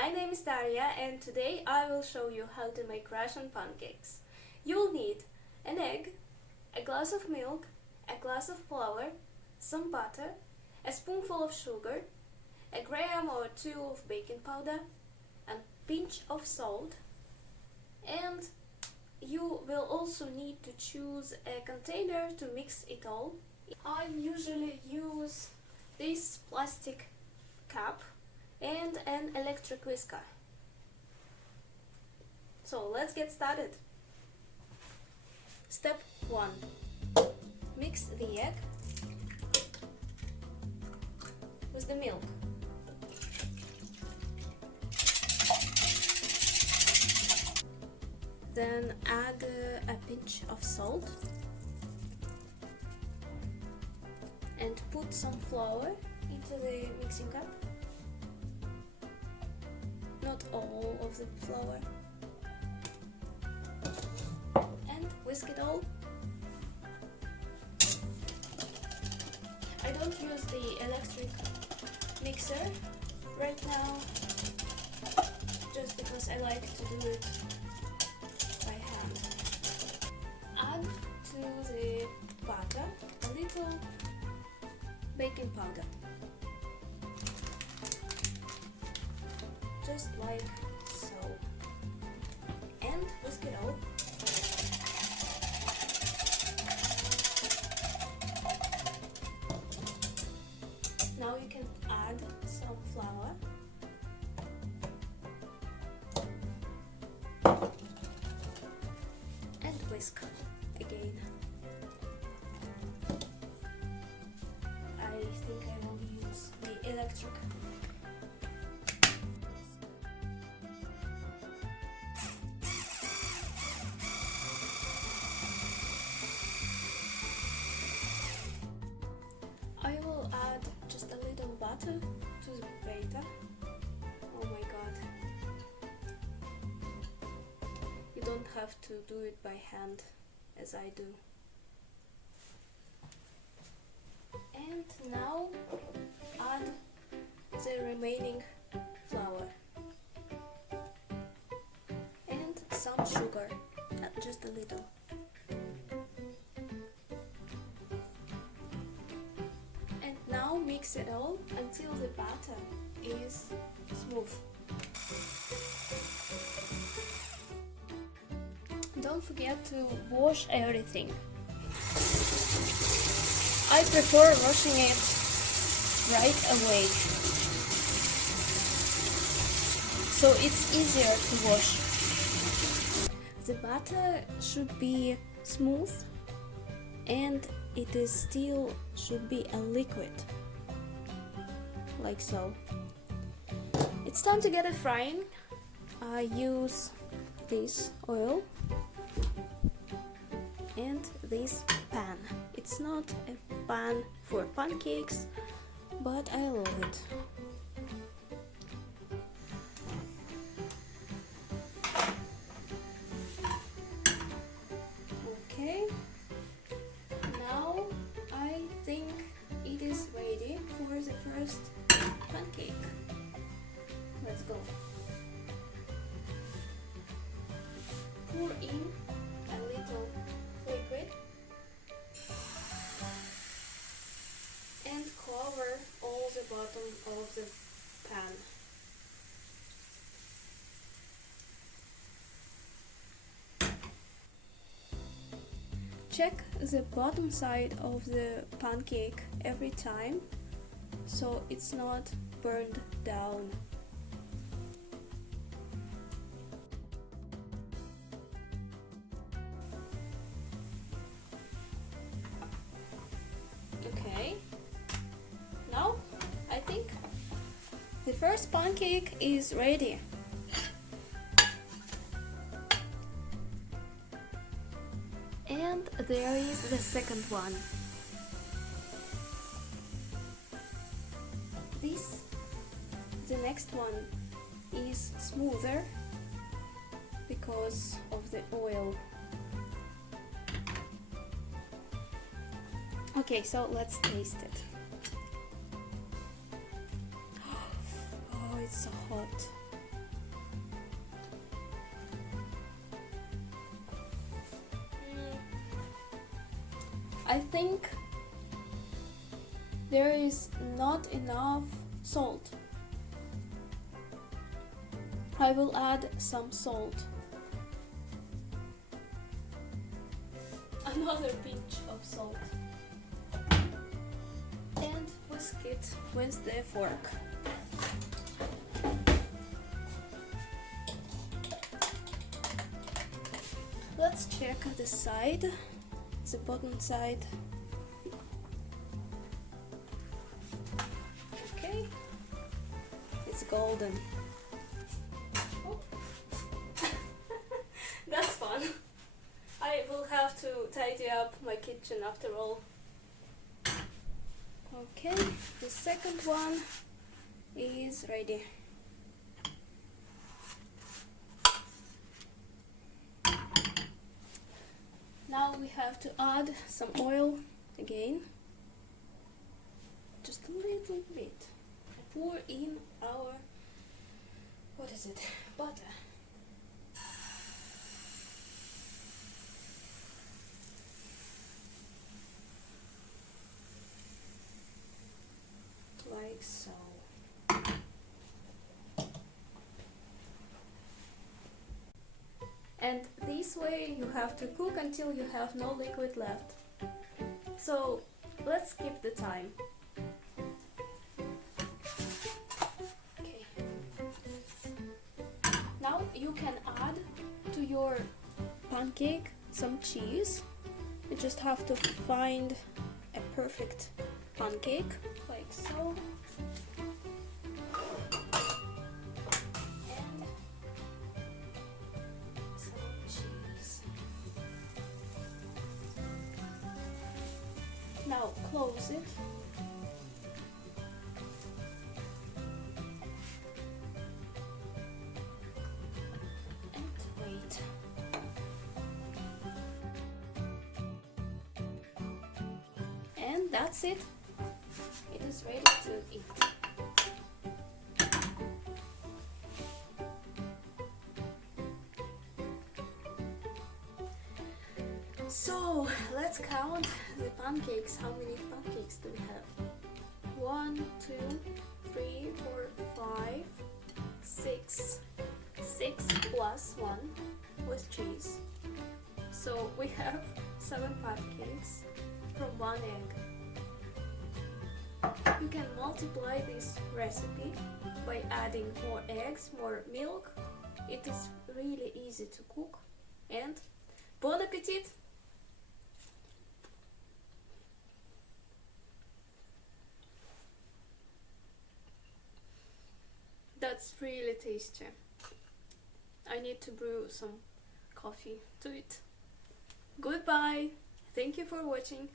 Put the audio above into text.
My name is Daria and today I will show you how to make Russian pancakes. You'll need an egg, a glass of milk, a glass of flour, some butter, a spoonful of sugar, a gram or two of baking powder, a pinch of salt, and you will also need to choose a container to mix it all. I usually use this plastic cup and an electric whisker. So let's get started. Step 1. Mix the egg with the milk. Then add a pinch of salt and put some flour into the mixing cup. Not all of the flour. And whisk it all. I don't use the electric mixer right now, just because I like to do it by hand. Add to the butter a little baking powder, just like so, and whisk it all. Now you can add some flour and whisk again. I think I will use the electric. I will add just a little butter to the batter. Oh my god. You don't have to do it by hand as I do. And now add the remaining flour and some sugar, just a little. And now mix it all until the batter is smooth. Don't forget to wash everything. I prefer washing it right away, so it's easier to wash. The batter should be smooth and it is still should be a liquid, like so. It's time to get it frying. I use this oil and this pan. It's not a pan for pancakes, but I love it. Okay, now I think it is ready for the first pancake. Let's go. Pour in a little liquid and cover all the bottom of the pan. Check the bottom side of the pancake every time, so it's not burned down. Okay, now I think the first pancake is ready. And there is the second one. The next one is smoother because of the oil. Okay, so let's taste it. Oh, it's so hot. I think there is not enough salt. I will add some salt. Another pinch of salt. And whisk it with the fork. Let's check the side, the bottom side. Okay, it's golden. Oh. That's fun. I will have to tidy up my kitchen after all. Okay, the second one is ready. Now we have to add some oil again, just a little bit. Pour in our, what is it, butter. Like so. And this way you have to cook until you have no liquid left. So let's skip the time. Okay. Now you can add to your pancake some cheese. You just have to find a perfect pancake, like so. Now close it. And wait. And that's it. It is ready to eat. So let's count the pancakes. How many pancakes do we have? 1, 2, 3, 4, 5, 6. 6 plus 1 with cheese. So we have 7 pancakes from 1 egg. You can multiply this recipe by adding more eggs, more milk. It is really easy to cook. And bon appetit! That's really tasty. I need to brew some coffee to it. Goodbye! Thank you for watching.